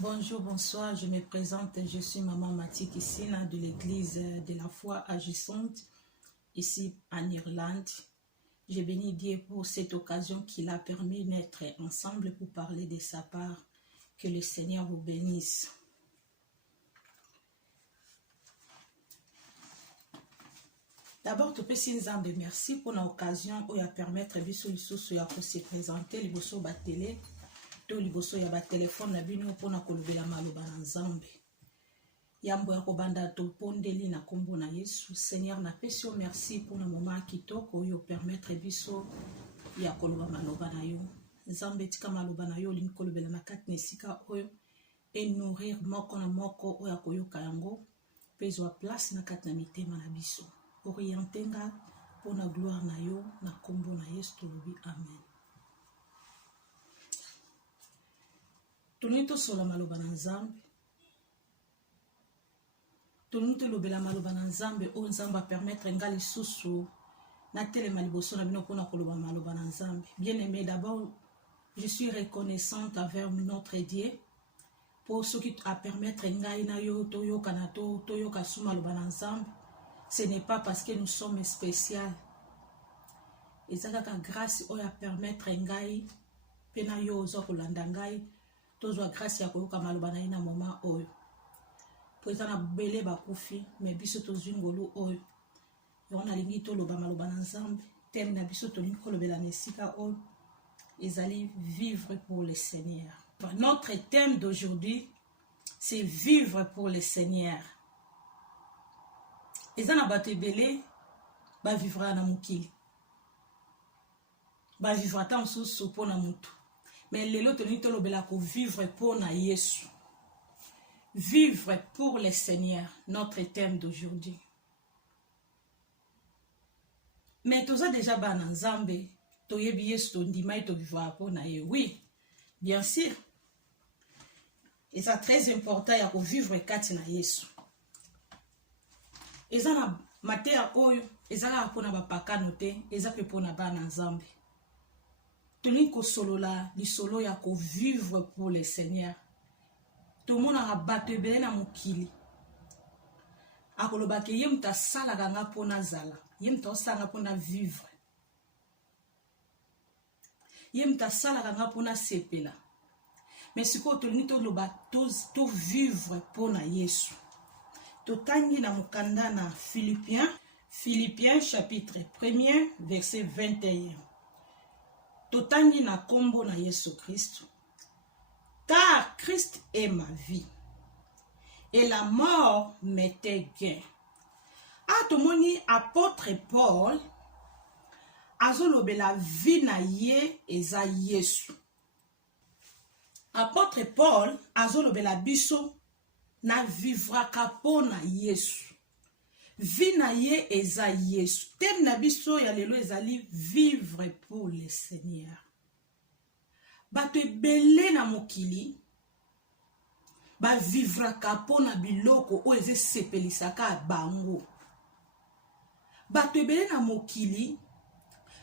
Bonjour, bonsoir, je me présente, je suis Maman Mathieu Kissina de l'église de la foi agissante ici en Irlande. Je bénis Dieu pour cette occasion qu'il a permis d'être ensemble pour parler de sa part. Que le Seigneur vous bénisse. D'abord, tu peux Nzambe merci pour l'occasion où il a permettre biso lisusu ya se présenter liboso ba télé to liboso ya ba téléphone na bino pona kolobela maloba na Nzambe. Yambo ya kobanda to pondeli na kombo na Yesu. Seigneur na pesi merci pour le moment kitoko yo permettre biso ya koloba maloba na yo. Nzambe tika maloba na yo linkolobela na kati nesika oyo et nourrir moko na moko oya koyoka yango pezo place na kati na mitema na biso. Orientenga pour la gloire na yo na kombo na Yesu tolobi amen. Tunito sola maloba na Nzambe. Tunito lobela maloba na Nzambe o Nzamba permettre ngali susu na telema liboso na bino pona koloba maloba na Nzambe. Bien aimé, d'abord je suis reconnaissante envers notre Dieu pour ce qui a permettre ngai na yo toyoka na toyoka suma maloba na Nzambe. Ce n'est pas parce que nous sommes spéciaux. Et ça a grâce à permettre ngai pena yo ozo kolanda ngai tozo grâce ya koyoka maloba na ina moment oyo. Poza na bele bakufi mais biso tozo ngolo oyo. On a lingi to loba maloba na Nzambe. Thème na biso to lingi kolobela nesika oyo. Ezali vivre pour le Seigneur. Notre thème d'aujourd'hui c'est vivre pour le Seigneur. Ezana bato belé ba vivra na mukili. Ba vivra ta msusu pona mutu. Mais lelo toni to lobela ko vivre pona Yesu. Vivre pour le Seigneur, notre thème d'aujourd'hui. Mais toza déjà ba na Nzambe, to yebi Yesu to ndima to vivra pona ye. Oui, bien sûr. Et c'est très important ya ko vivre kati na Yesu. Ezana matea oyo ezala pona bapakano te ezape pona bana Nzambe. Toni ko solola li solo ya ko vivre pour le Seigneur. To mona rabato ebele na mokili. Akoloba ke yem ta sala ganga pona zala, yem ta sala pona vivre. Yem ta sala ganga pona sepela. Mais siko toni to loba to vivre pona Yesu. Totangi na mukanda na Philippiens chapitre 1er verset 21. Totangi na kombo na Yesu Christ. Car Christ est ma vie et la mort m'était gain. Atomoni apôtre Paul azolobe la vie na ye eza Yesu. Apôtre Paul azolobe la biso na vivra kapona Yesu. Vie na ye eza Yesu. Thème na biso ya lelo ezali vivre pour le Seigneur. Bato ebele na mokili ba vivra kapona biloko o eze sepelisaka bango. Bato ebele na mokili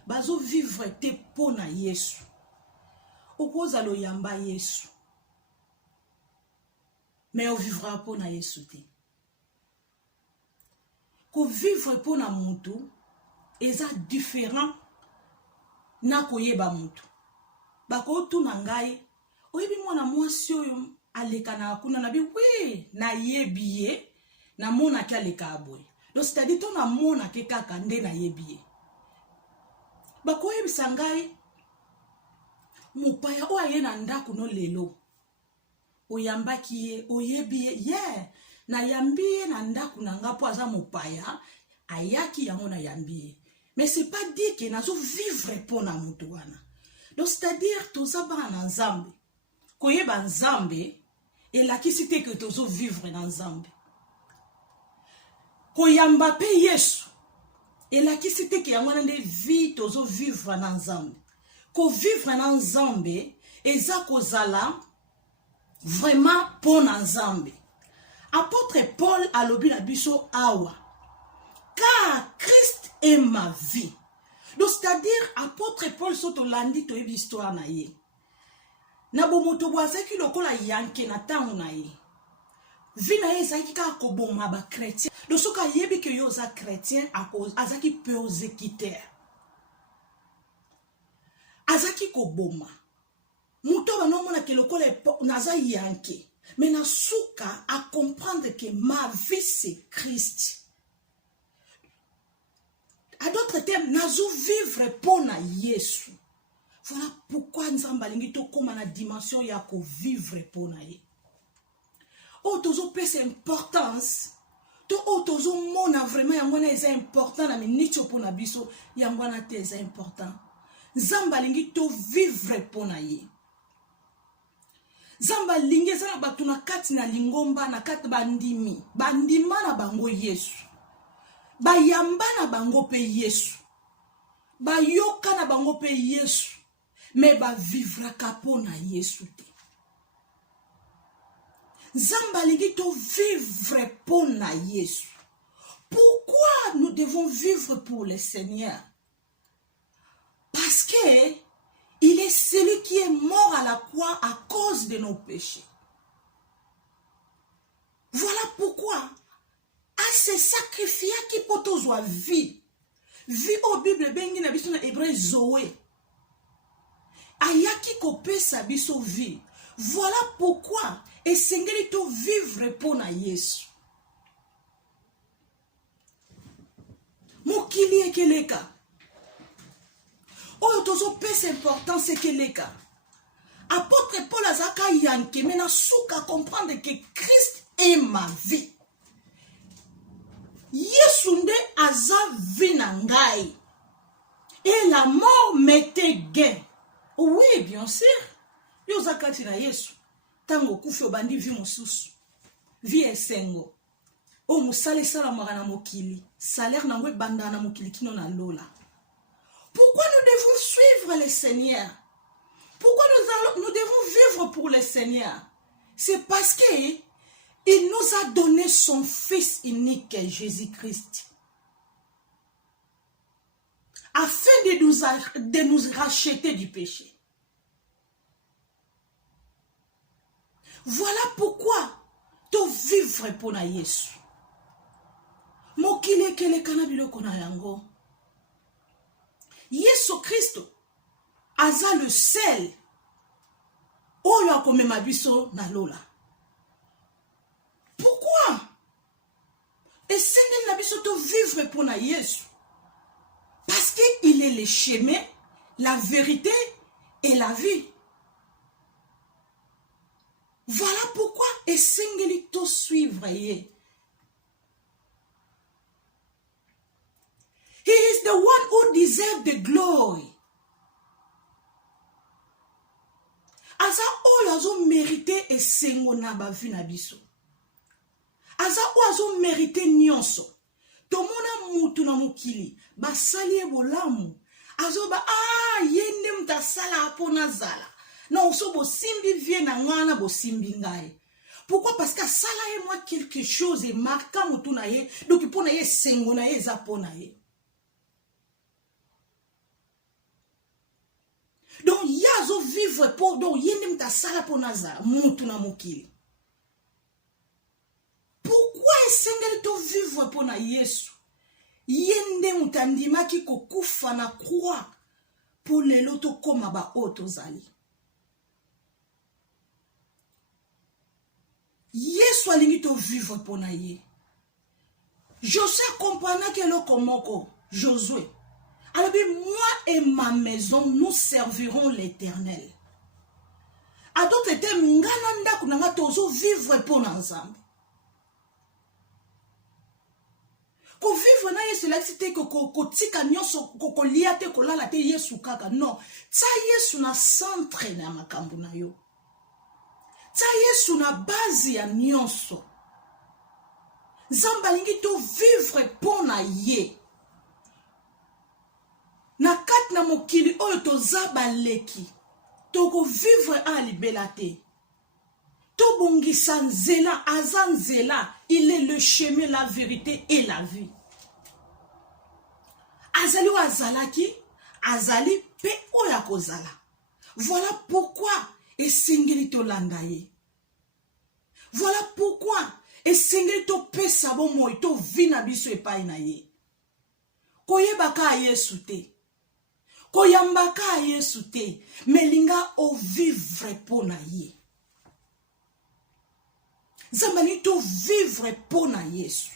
bazo vivre te pona Yesu. Okoza lo yamba Yesu. Mais on vivra pour na Yesu te. Ko vivre pour na mutu eza différent na koyeba mutu. Bako tu na ngai oyebi mwana mwasi oyo aleka na kuna na bi oui na yebiye na mona ki aleka aboy. Donc c'est-à-dire to na mona ke kaka nde na yebiye. Bako yebisa ngai mupaya o aye na ndako no lelo. Oyambaki ye, oyebiye, yeah, na yambiye na ndaku na nga po aza mopaya, ayaki yango na yambiye. Mais c'est pas dit que nazo vivre pour na mutu wana. Donc c'est-à-dire toza ba na Nzambe. Koyeba Nzambe, elakisi te que tozo vivre na Nzambe. Koyamba pe Yesu, elakisi te que yango nde vie tozo vivre na Nzambe. Ko vivre na Nzambe, eza kozala vraiment pour Nzambe. Apôtre Paul a lobi na biso awa. Car Christ est ma vie. Donc c'est-à-dire apôtre Paul soto landi to histoire na ye. na bomoto bo azaki lokola yanke na tango na ye. Vi na ye ezaki kaka koboma ba chrétien. Donc soki ayebi ke yo oza chrétien azaki persécuteur. Azaki koboma. Muto banomona ke lokola naza yanke. Mais na suka à comprendre que ma vie c'est Christ. À d'autres termes, nazo vivre pour na Yesu. Voilà pourquoi nous sommes to comme na dimension ya ko vivre pour na ye. O tozo pese importance. To o tozo mona vraiment yangwana eza important na minitio pour na biso yangwana te eza important. Nzamba lingi to vivre pour na ye. Zamba lingi eza na batu na kati na lingomba na kati bandimi. Bandima na bango Yesu. Bayamba na bango pe Yesu. Bayoka na bango pe Yesu. Mais ba vivra kapo na Yesu te. Zamba lingi to vivre pour na Yesu. Pourquoi nous devons vivre pour le Seigneur? Parce que il est celui qui est mort à la croix à cause de nos péchés. Voilà pourquoi à se sacrifier qui peut avoir vie. Vie au Bible bengi na biso na hébreu Zoé. Ayaki kopesa biso vie. Voilà pourquoi et sengeli to vivre pour na Yesu. Mokili ekeleka. Oh, tozo pèse important c'est que les cas. Apôtre Paul azaka yanke mena souka comprendre que Christ est ma vie. Yesu nde aza vie na ngai. Et la mort m'était gain. Oui, bien sûr. Yo zakati na Yesu. Tango kufi obandi vie mosusu. Vie esengo. O musale sala marana mokili. Salaire na ngwe banda na mokili kino na lola. Pourquoi nous devons suivre le Seigneur? Pourquoi nous devons vivre pour le Seigneur? C'est parce qu'il nous a donné son Fils unique, Jésus-Christ. Afin de nous racheter du péché. Voilà pourquoi tu vivre pour na Yesu. Mokile kele kanabilo kona yango. Yesu Christo aza le seul oyo akomema biso na lola. Pourquoi? Et c'est na biso to vivre pour na Yesu. Parce qu'il est le chemin, la vérité et la vie. Voilà pourquoi et sengeli to suivre ye. He is the one who deserves the glory. Aza oyo azo mérité et sengo na ba vi na biso. Aza oyo azo mérité nyonso. Tomona mutu na mokili basali e bolamu. Azo ba yende mtasala apona zala. Na oso bo simbi vie na ngana bo simbi ngai. Pourquoi? Parce que sala e moi quelque chose et marquant mutu na ye. Donc pona ye sengo na ye za pona ye. Donc yazo vivre pour donc yende mta sala pour naza mutu na mokili. Pourquoi esengeli to vivre pour na Yesu? Yende mutandima ki kokufa na croix pour lelo to koma ba oto zali. Yesu alingi to vivre pour na ye. Josué comprend que le komoko Josué. Alors, moi et ma maison, nous servirons l'Éternel. À d'autres termes, ngananda kunanga tozo vivre pour l'ensemble. Ko vivre na yesu la cité ko tika nyonso ko liate ko lala te Yesu kaka. Non, ça Yesu na centre na makambo na yo. Ça Yesu na base ya nyonso. Zambalingi to vivre pour na ye. Na kat na mokili oyo to zabaleki to ko vivre en liberté to bongisa nzela azan nzela il est le chemin la vérité et la vie azali azalaki azali pe oya kozala. Voilà pourquoi esengeli tolanda ye. Voilà pourquoi esengeli topesa bomoi to vi na biso epai na ye. Koyebaka Yesu te. Koyambaka Yesu te. Melinga o vivre po na ye. Zambani to vivre po na Yesu.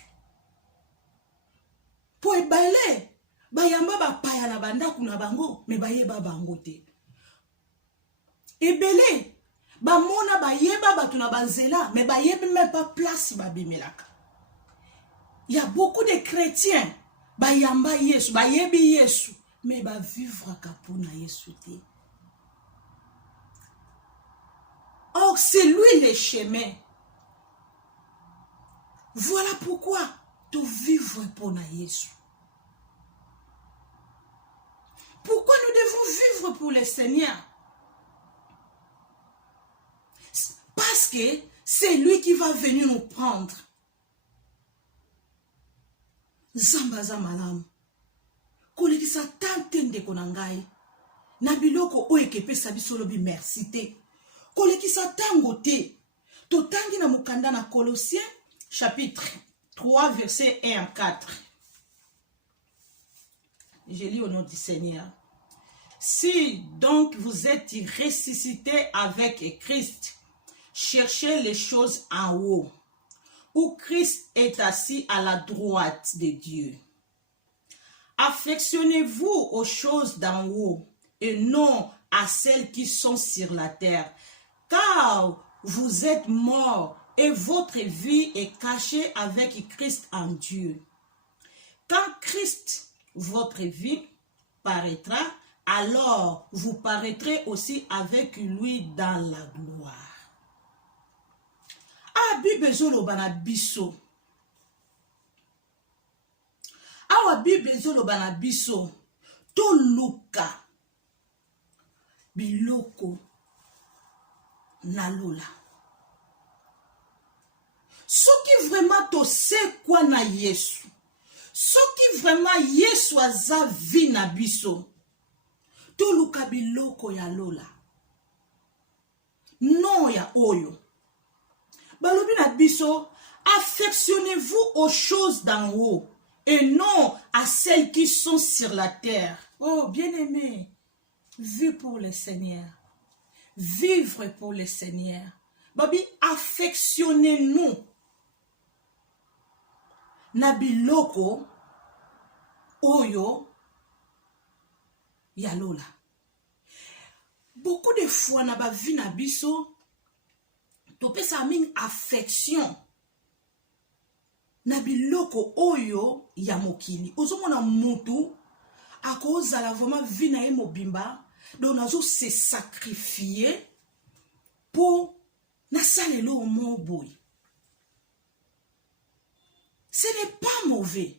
Po ebale bayamba bapaya na bandaku na bango me bayeba bango te. Ebele bamona bayeba batu na banzela me bayebi même pas place babimelaka. Il y a beaucoup de chrétiens bayamba Yesu, bayebi Yesu me ba vivre ka po na Yesu te. Or c'est lui le chemin. Voilà pourquoi tu vivre pour na Yesu. Pourquoi nous devons vivre pour le Seigneur? Parce que c'est lui qui va venir nous prendre. Zambaza malamu. Kolekisa tantende konangai. Nabiloko oekepesa bisolo bi merci te. Kolekisa tango te. Totangi na mukanda na Colossiens chapitre 3 verset 1 à 4. Je lis au nom du Seigneur. Si donc vous êtes ressuscités avec Christ, cherchez les choses en haut, où Christ est assis à la droite de Dieu. Affectionnez-vous aux choses d'en haut et non à celles qui sont sur la terre, car vous êtes morts et votre vie est cachée avec Christ en Dieu. Quand Christ, votre vie, paraîtra, alors vous paraîtrez aussi avec lui dans la gloire. Ah, Bible zolobana biso. Awa Bible zolobana biso. To luka. Biloko. Nalola. Soki vraiment to se kwa na Yesu. Soki vraiment Yesu aza vi na biso. To luka biloko ya lola. Non ya oyo. Balobi na biso, affectionnez-vous aux choses d'en haut et non à celles qui sont sur la terre. Oh, bien-aimé, vivre pour le Seigneur. Vivre pour le Seigneur. Babi, affectionnez-nous. Nabiloko, oyo, yalola. Beaucoup de fois, na ba vi na biso, topesa mingi affection na biloko oyo ya mokili. Ozomona mutu akozala vraiment vi na ye mobimba, donc nazo se sacrifier pour nasalelo mo boy. Ce n'est pas mauvais.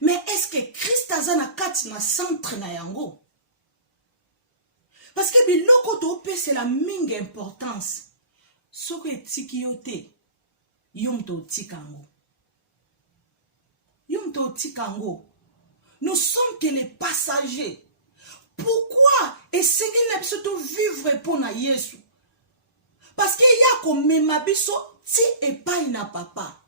Mais est-ce que Christ aza na kati na centre na yango? Parce que biloko tope c'est la mingi importance. Soko etiki yote, yomto tikango. Yomto tikango. Nous sommes que les passagers. Pourquoi essayer na biso to vivre pour na Yesu? Parce que ya ko mema biso ti epai na papa.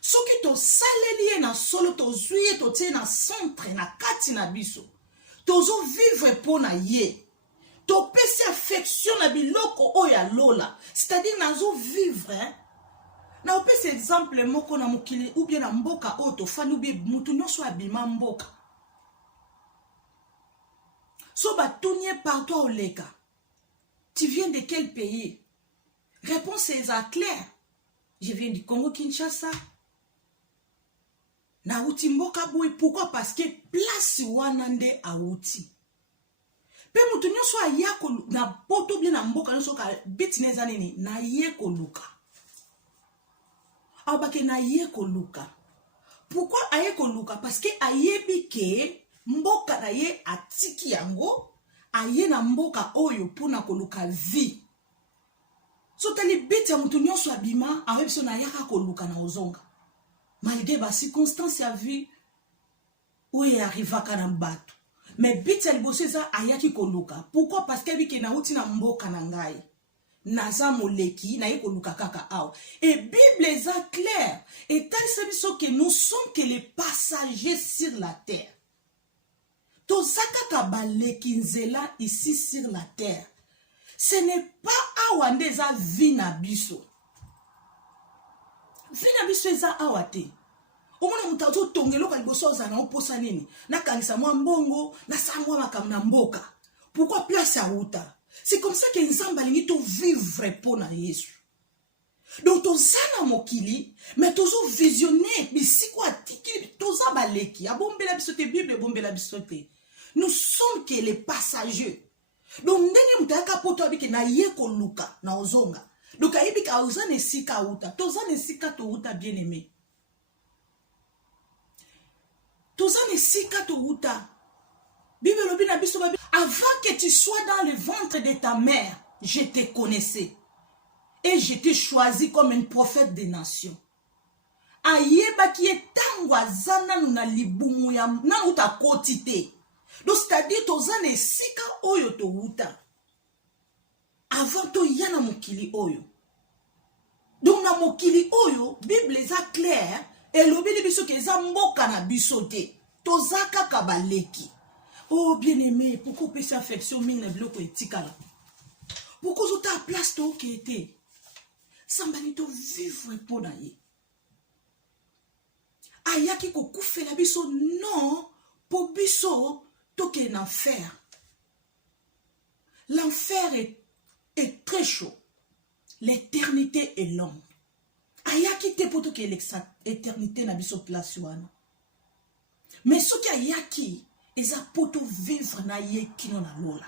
Soki to saleli na solo to zuye to tie na centre na kati na biso. Tozo vivre pour na ye. To pesi affection na biloko oya lola. C'est-à-dire nazo vivre. Na opesi exemple moko na mokili ou bien na mboka oto fani ou bien mutu nyonso abima mboka. So batunye par toi oleka. Tu viens de quel pays? Réponse est claire. Je viens du Congo Kinshasa. Na uti mboka boy. Pourquoi? Parce que place wanande a uti. Pe mutu nyonso ayako na poto bien na mboka nyonso ka bitineza nini na yeko luka. Abake na yeko luka. Pourquoi ayeko luka? Parce que ayebi ke mboka na ye atiki yango aye na mboka oyo pona koluka vie. So tali biti ya mutu nyonso abima awebiso na yaka koluka na ozonga. Malgré ba circonstance ya vie oye arrivaka na bato. Mais biti ya liboso eza ayaki koluka. Pourquoi? Parce que biki na uti na mboka na ngai. naza moleki na yeko luka kaka awa. Et Bible est claire. Et tel c'est que nous sommes que les passagers sur la terre. Tozaka kabaleki nzela ici sur la terre. Ce n'est pas awa ndeza vina biso. Vina biso eza awa te. Omona mutazo tongelo ka liboso za na oposa nini. Na kanisa mwa mbongo, na samwa makamu na mboka. Pourquoi place à Outa? C'est comme ça que Nzamba lingi to vivre pour na Yesu. Donc tozana mokili, mais tozo visionner, bisi kwa tiki, toza baleki. Abombela bisote Bible, bombela bisote. Nous sommes que les passagers. Donc ndenge mutaka poto abiki na yeko luka na ozonga. Donc aibika ozane sika Outa. Tozane sika to Outa bien aimé. Tozane sika to Outa. Avant que tu sois dans le ventre de ta mère, je te connaissais. Et je t'ai choisi comme un prophète des nations. Ayeba qui est tangwa zana nuna libumu ya na uta kotite. Donc c'est-à-dire tozane sika oyo to uta. Avant to yana mokili oyo. Donc na mokili oyo, Bible est claire. Et l'obéli biso ke za mboka na biso te. Tozaka kabaleki. Oh bien-aimé, pourquoi peut s'affection mine bloco etikala? Pourquoi vous ta place to qui était? Sambali to vivre pour naïe. Ayaki ko koufe la biso non, pour biso to ke en enfer. L'enfer est très chaud. L'éternité est longue. Ayaki te poto ke l'éternité na biso place wana. Mais ce qui ayaki eza poto vivre na ye kino na lola.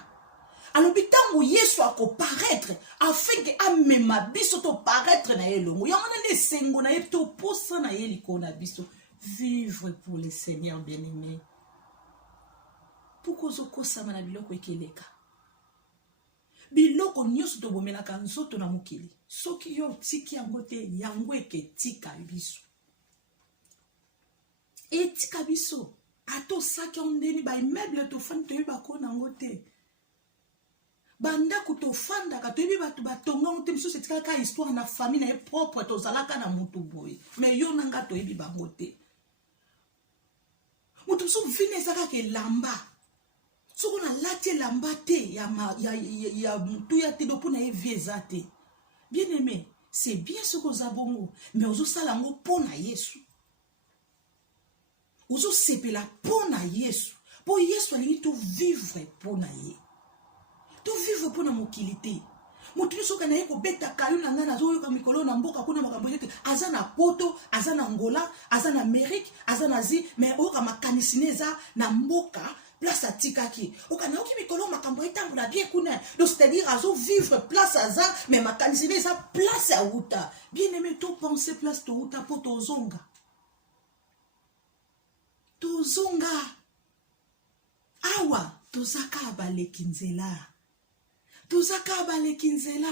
Alors bitango Yesu ako paraître afin que amema biso to paraître na ye longo. Ya wana ne sengo na ye to posa na ye liko na biso. Vivre pour le Seigneur bien-aimé. Pourquoi zoko sama na biloko ekeleka? Biloko nyoso to bomelaka nzoto na mokili. Soki yo tiki yango te yango eketika biso. Etika biso. Ato saki ondeni ba immeuble to fanda to ba ko nango te. Banda ku to fanda ka to bi ba to ba tonga ngote biso c'est ka histoire na famille na propre to zalaka na mutu boy. Mais yo nanga to bi ba ngote. Mutu so vine saka ke lamba. So ko na lati lamba te ya mutu ya te do po na e viezate. Bien aimé, c'est bien ce que zabongo, mais ozo sala ngo po na Yesu. Ozo sepela pour na Yesu. Pour Yesu alingi to vivre pour na ye. To vivre pour na mokilité. Motu soka na ye ko beta kayu na ngana zo yoka mikolo na mboka kuna makambo yetu. Azana poto, azana Angola, azana Amérique, azana Asie, mais oka makanisineza na mboka place atikaki. Oka na oki mikolo makambo etambula bien kuna. Donc c'est-à-dire azo vivre place aza, mais makanisineza place a uta. Bien aimé to penser place to uta poto zonga. Tozonga awa tozaka balekinzela tozaka balekinzela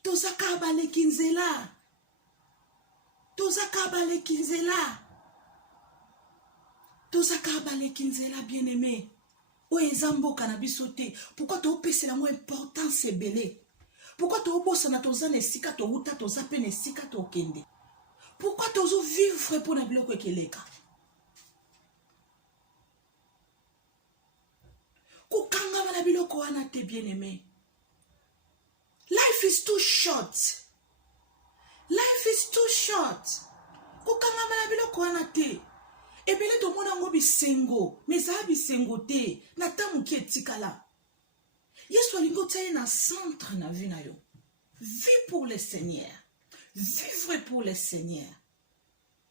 tozaka balekinzela tozaka balekinzela tozaka balekinzela bien-aimé o ezamboka na bisote. Pourquoi to pese la mo importance belé? Pourquoi to bossa na tozane sika to uta tozapene sika to kende? Pourquoi tozo vivre pour na biloko ekeleka? Kukanga na biloko wana te bien-aimé. Life is too short. Life is too short. Kukanga na biloko wana te. Ebele to mona ngo bisengo, mais ça bisengo te, na tamu ki etikala. Yesu alingo tsaye na centre na vie na yo. Vis pour le Seigneur. Vivre pour le Seigneur.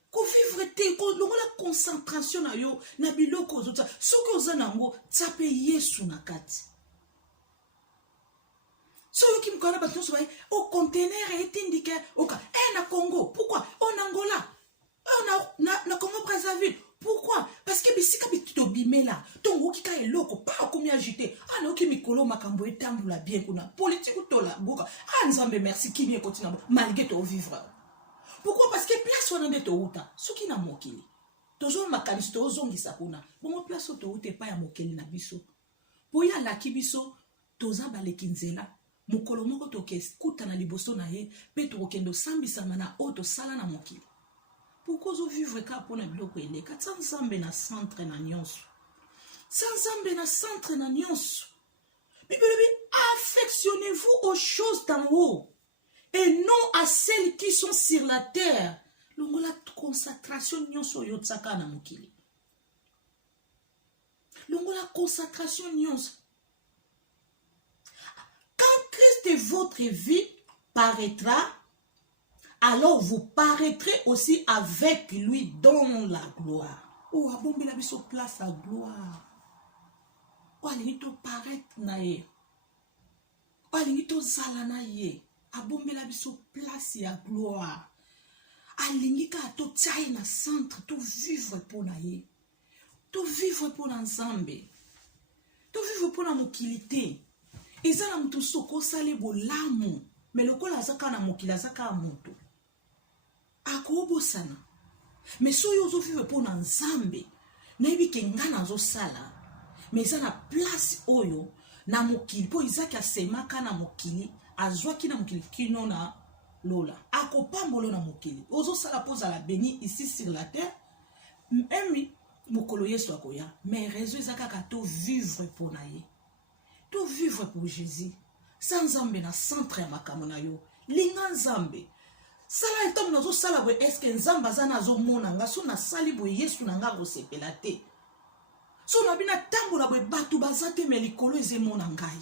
Ko vivre te, ko longo la concentration na yo, na biloko zota. Soki ozanango, tsape Yesu na kati. So yo ki mkwana baton sobaye, au conteneur est indiqué, oka, na Congo, pourquoi? En Angola, na Congo Brazzaville. Pourquoi? Parce que bisika bitito bimela, tongo kika eloko, pa komi agité. Na oki mikolo makambo etambula bien kuna. Politique ou tola, boka. Nzambe merci, qui vient continuer, malgré ton vivre. Pourquoi? Parce que place wana nde to uta, soki na mokili. Tozo makanisi to zongisa kuna. Bongo place to ute pa ya mokili na biso. Poya laki biso, toza balekinzela. mokolo moko tokuta na liboso na ye mpe tokokende osambisama na oyo tosala na mokili. Pourquoi ozovivre ka mpona biloko eleka tia nzambe na centre na nyonso, tia nzambe na centre na nyonso. Bible lobi affectionnez-vous aux choses d'en haut et non à celles qui sont sur la terre. Longola consacration nyonso oyo tsaka na mokili, longola consacration nyonso. Quand Christ est votre vie paraîtra, alors vous paraîtrez aussi avec lui dans la gloire. Oh, abombi la biso place à gloire. Oh, alingi to paraître na ye. Oh, alingi to zala na ye. Abombi la biso place à gloire. Alingi ka to tsaye na centre, to vivre pour na ye. To vivre pour nzambe. To vivre pour na mokilité. Ezala mtu soko sale bolamu. Mais lokola azaka na mokili azaka moto. Akobo sana. Mais soyo zo vivre pour nzambe. Nebi kenga na zo sala. Mais ezala place oyo na mokili po izaki asemaka na mokili azwaki na mokili kino na lola. Akopambolo na mokili. Ozo sala poza la béni ici sur la terre. Emi mokolo yesu akoya. Mais raison ezaka ka to vivre pour na ye. To vivre pour Jésus. Sans nzambe na centre ya makambo na yo. Linga nzambe. Sala etom nazo sala bwe eske nzamba zana zo mona nga so na sali bwe yesu na nga go sepela te. So na bina tango na bwe batu bazate me likolo eze mona ngai.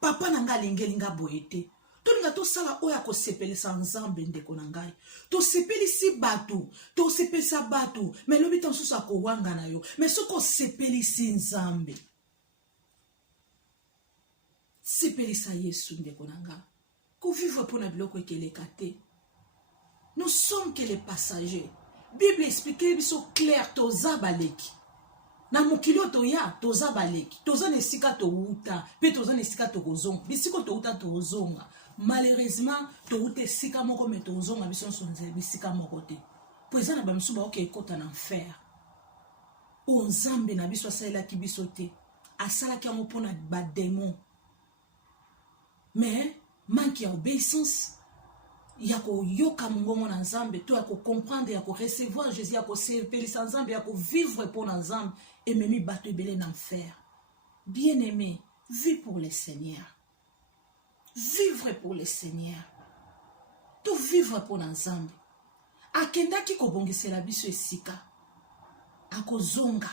Papa na nga lingelinga boye te. To linga to sala oya ko sepelisa nzambe ndeko na ngai. To sepelisi batu, to sepelisa batu, me lobi tan susa ko wanga na yo. Me so ko sepelisi nzambe. Sepelisa yesu ndeko na nga. Ko vivre pour na biloko ekeleka te. Nous sommes que les passagers. Bible explique biso clair toza baleki. Na mokilo toya toza baleki. Toza nesika to uta, pe toza nesika to kozonga. Bisiko to uta to ozonga. Malheureusement to ute sika moko me to ozonga biso sonze bisika moko te. Po ezana ba misuba oke ekota na enfer. O nzambe na biso asala ki biso te. Asala ki amo pona ba démon. Mais manque d'obéissance. Yako yoka mungomo na nzambe, to yako comprendre, yako recevoir Jésus, yako sepelisa nzambe, yako vivre pour nzambe, et memi bato ebele na enfer. Bien-aimé, vis pour le Seigneur. Vivre pour le Seigneur. To vivre pour nzambe. Akenda ki kobongisela biso esika. Akozonga.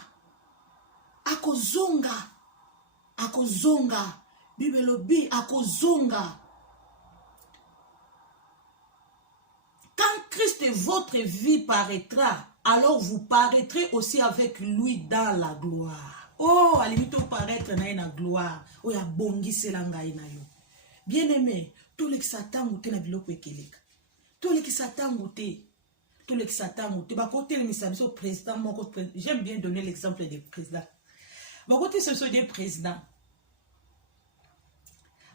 Akozonga. Akozonga. Bible lobi akozonga. Quand Christ votre vie paraîtra, alors vous paraîtrez aussi avec lui dans la gloire. Oh, alimito paraître na ina gloire. Oh ya bongi selanga ina yo. Bien-aimé, tous les satan ou te na biloko ekeleka. Tous les satan ou te. Tous les satan ou te. Ba côté le misabiso président moko. J'aime bien donner l'exemple des présidents. Ba côté ce sont des présidents.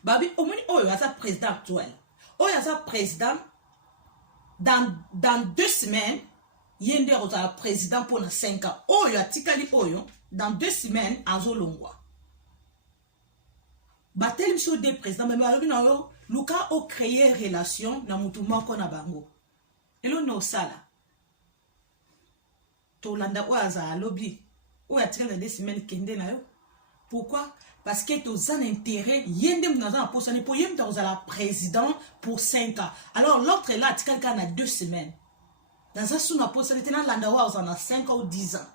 Babi, au moins, oh, il y a sa président actuel. Oh, il y a sa président. Dans 2 semaines, il y a un président pour 5 ans. Oh, il y a tikali oyo. Dans 2 semaines, azo longwa. Batel sur des présidents, mais alors, nous Luka a créé relation dans mutumba kona bango. Et l'on no sala. To landa oaza lobby. Oh, il y a tikali dans 2 semaines kende na yo. Pourquoi? Parce que tu as un intérêt, yendem dans un poste, pour yem dans la président pour 5 ans. Alors l'autre est là, tu quelqu'un a 2 semaines. Dans un sous poste, tu as l'andawa on a 5 ans ou 10 ans.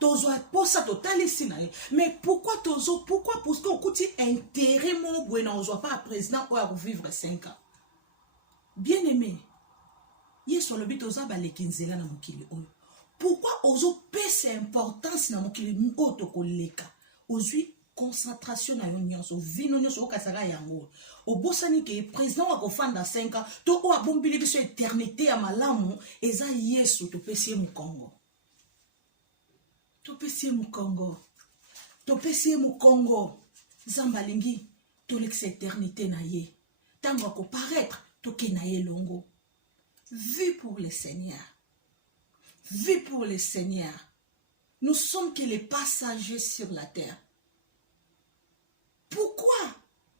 Tu as un poste total ici. Mais pourquoi tu as pourquoi parce qu'on coûte intérêt mon bueno, on pas un président pour vivre 5 ans. Bien aimé. Yeso le bit oza balekinzela na mokili oyo. Pourquoi ozo pese importance na mokili oto koleka? Ozui concentration na yon nyonso vino nyonso okasaka yango. Obosani ke président wa kofanda 5 ans, to o abombili biso éternité ya malamu eza Yesu to pese mu Congo. To pese mu Congo. To pese mu Congo. Zambalingi to lex éternité na ye. Tango ko paraître to ke na ye longo. Vis pour le Seigneur. Vis pour le Seigneur. Nous sommes que les passagers sur la terre. Pourquoi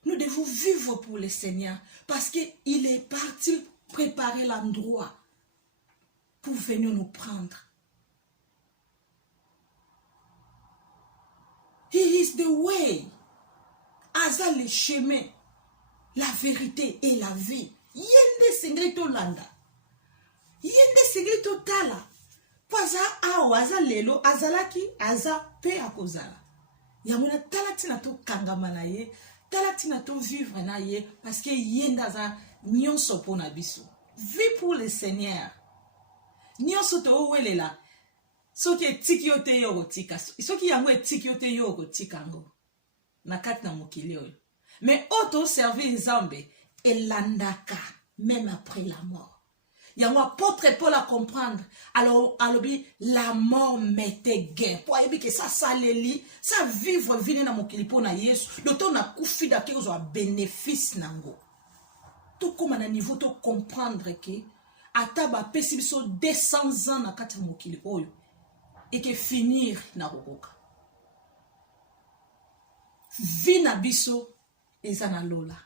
Nous devons vivre pour le Seigneur parce qu'il est parti préparer l'endroit pour venir nous prendre. He is the way. Aza le chemin, la vérité et la vie. Yende singleto landa. Yende singleto tala. Poza awa aza lelo azalaki aza pe akozala. Yamuna tala tina to kangamana ye. Tala tina to vivre na ye. Parce que yenda aza nyonso po na biso. Vie pour le Seigneur. Nyonso to owelela. Soki etiki yo te yo kotika. Soki yango etiki yo te yo kotika ngo. Na kati na mokili oyo. Mais auto servir Nzambe elandaka même après la mort. Yango apôtre Paul à comprendre. Alors la mort m'était gain. Pour aimer que ça saleli, ça vivre vine na mokili po na Yesu. D'autant na kufi da ke zo bénéfice nango. Tout comme à niveau to comprendre que ataba pesi biso 200 ans na kati mokili oyo et que finir na kokoka. Vina biso ezana lola.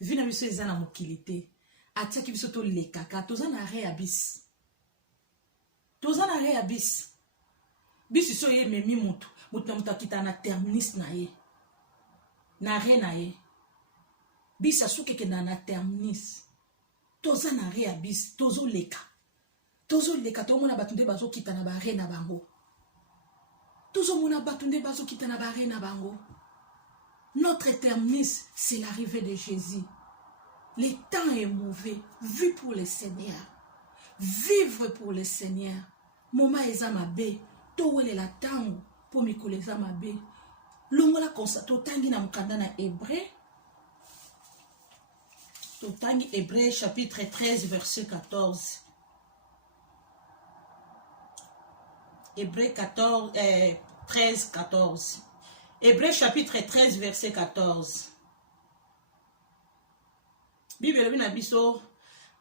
Vina biso ezana mokilité. Ataki biso to lekaka. Tozana réabis. Tozana réabis. Biso so ye memi mutu. Mutu na mutu akita na terminus na ye. Na re na ye. Bisa suke ke na terminus. Tozana réabis. Tozo leka. Tozo leka. Tozo mona batunde bazo kita na ba re na bango. Tozo mona batunde bazo kita na ba re na bango. Notre terminus, c'est l'arrivée de Jésus. Le temps est mauvais. Vie pour le Seigneur. Vivre pour le Seigneur. Moma ezamabe. Towele la tango. Pour mikole ezamabe. Longola konsa. Totangi na mukanda na Hébreu. Totangi Hébreu chapitre 13 verset 14. Hébreu 13 14. Hébreu chapitre 13 verset 14. Bible binabiso.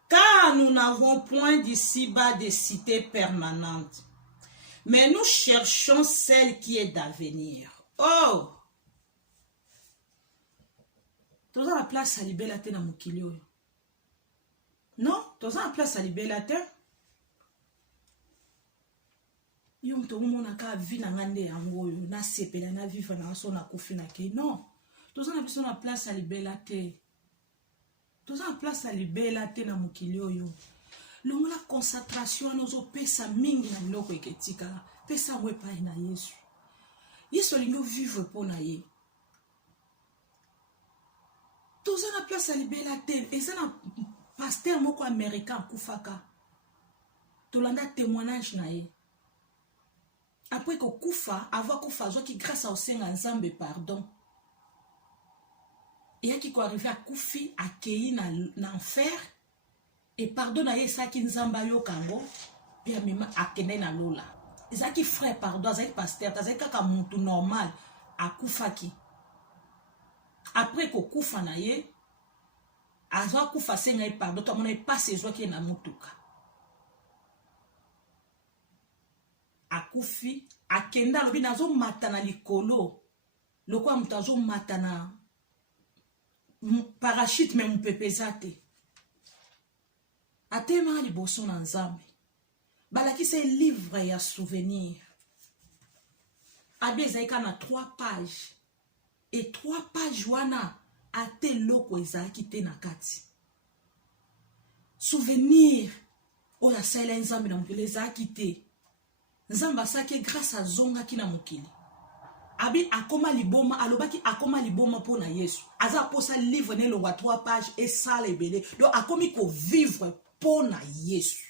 Car nous n'avons point d'ici-bas de cité permanente, mais nous cherchons celle qui est d'avenir. Oh! Toza la place à libéla te na mokili oyo. Non, toza la place à libéla te. Yo mto mona ka vi na ngande yango yo na sepela na vivre na so na kufi na ke. Non. Toza na biso na place à libéla te. Toza na place à libéla te na mokili oyo. Longo la concentration nozo pesa mingi na biloko eketika. Pesa mwe pa na Yesu. Yesu lingo vivre po na ye. Toza na place à libéla te. Et ça na pasteur moko américain kufaka. Tolanda témoignage na ye. Après que Koufa, avoir Koufa, qui grâce à Osenga Nzambe pardon. Et qui arrivé à Koufi, à Kei na enfer, et pardonne à ça qui Nzamba yo kango, et à même à Kene na lola. Et ça qui frère pardon, ça qui pasteur, ça qui kaka muntu normal, à Koufa qui. Après que Koufa na ye, à ça Koufa senga pardon, tout le monde pas ses joies qui na mutuka. Akufi akenda lobi nazo matana likolo loko amutazo matana parachute me mupepezate atema liboso na Nzambe balaki se livre ya souvenir abezaika na 3 pages et 3 pages wana ate loko ezaki te na kati souvenir oya sele Nzambe na mukile ezaki te. Nzamba saki grâce à zonga ki na mokili. Abi akoma liboma alobaki akoma liboma po na Yesu. Aza posa livre ne longwa 3 pages et ça les belé. Donc akomi ko vivre po na Yesu.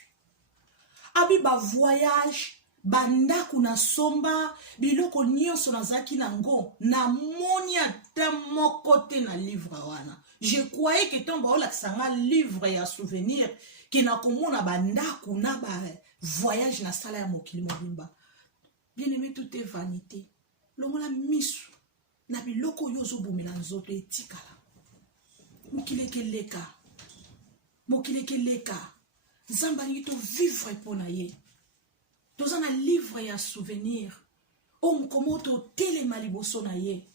Abi ba voyage bandaku na somba biloko nyonso nazaki nango na moni ata moko te na livre wana. Je croyais que tomba ola kisanga livre ya souvenir ki na komona bandaku na ba voyage na sala ya mokili mobimba. Bien aimé, tout est vanité. Longola misu na biloko yozo bumela nzoto etikala. Mokileke leka. Nzamba to vivre po na ye. Toza na livre ya souvenir. Om komoto telema liboso na ye.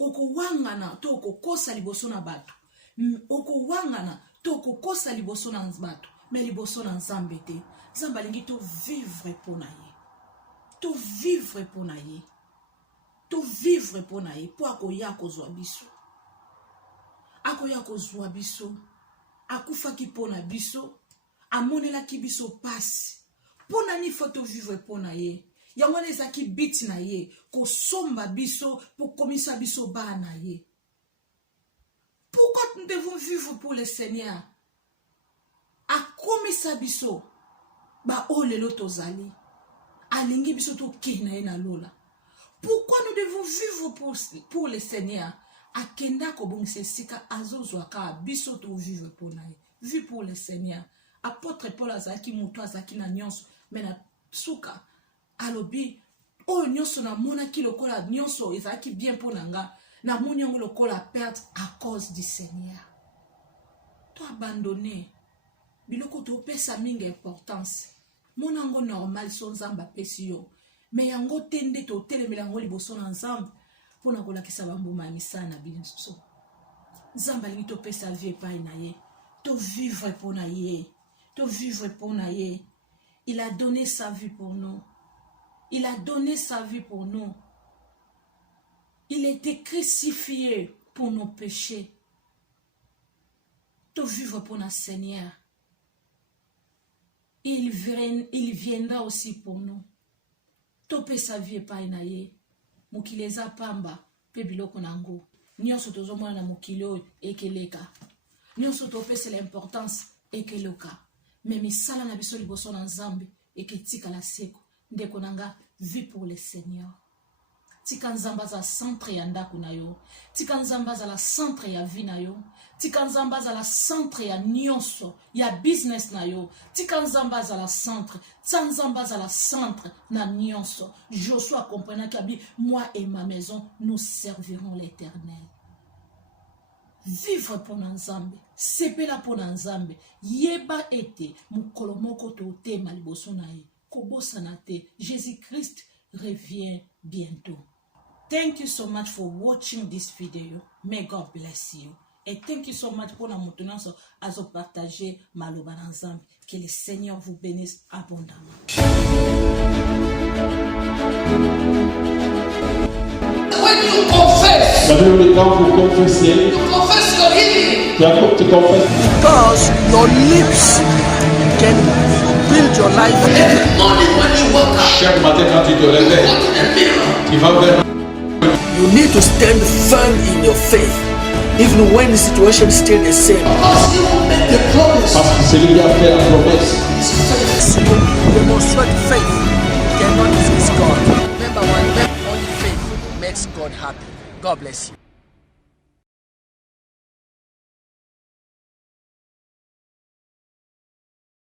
oko wangana to oko kosa liboso na bato. Oko wangana to oko kosa liboso na bato. Mais liboso na nzambe te. Nzambe alingi to vivre pona ye. To vivre pona ye. To vivre pona ye. Po akoya kozwa biso. Akoya kozwa biso. Akufaki pona biso. Amonelaki biso pasi. Pona ni foto vivre pona ye. Yango nezaki biti na ye. Ko somba biso. Pour komisa biso ba na ye. Pourquoi nous devons vivre pour le Seigneur? Akomisa biso. Ba o lelo tozali. Alingi biso to kina ye na lola. Pourquoi nous devons vivre pour le Seigneur? Akenda kobongisa sika azozwaka biso to vivre pour na ye. Vie pour le Seigneur. Apôtre Paul azaki muto azaki na nyonso. Mais na suka alobi o nyonso na monaki lokola nyonso ezaki bien pour nanga. Na moni yango lokola perdre à cause du Seigneur. To abandonner. Biloko to pesa mingi importance. Monango normal son nzamba pesi yo. Mais yango tende to telemela yango liboso na nzamba. Pona kolakisa bambuma ya misala na biso. Nzamba lingi to pesa vie epai na ye. To vivre pona ye. To vivre pona ye. Il a donné sa vie pour nous. Il a donné sa vie pour nous. Il a été crucifié pour nos péchés. To vivre pour notre Seigneur. Il viendra aussi pour nous. Topé sa vie pa inaye. Mukileza pamba. Pe biloko nango. Nyonso tozomona na mukilo ekeleka. Nyonso topé c'est l'importance ekeloka. Mais misala na biso liboso na nzambe eketika la seko. Ndeko nanga vie pour le Seigneur. Tika nzamba za centre ya ndaku na yo. Tika nzamba za la centre ya vie na yo. Tika nzamba za la centre ya nyonso ya business na yo. Tika nzamba za la centre. Tika nzamba za la centre na nyonso. Joshua comprenant qu'abi moi et ma maison nous servirons l'Éternel. Vivre pour nzambe. Sepela pour nzambe. Yeba ete mukolo moko to te maliboso na ye. Kobosa na te. Jésus-Christ revient bientôt. Thank you so much for watching this video. May God bless you. Et thank you so much pour la maintenance à partager maloba ensemble. Que le Seigneur vous bénisse abondamment. When you confess, quand vous confessez, you confess your healing. tu confesses. Because your lips can build your life. Every morning when you wake up, Chaque matin quand tu te you réveilles, go to the mirror. tu vas vers. You need to stand firm in your faith, even when the situation is still the same. Because you will make the promise. Parce que celui qui a fait la promesse. Is faithful. You demonstrate faith. You cannot resist God. Remember one thing, only faith makes God happy. God bless you.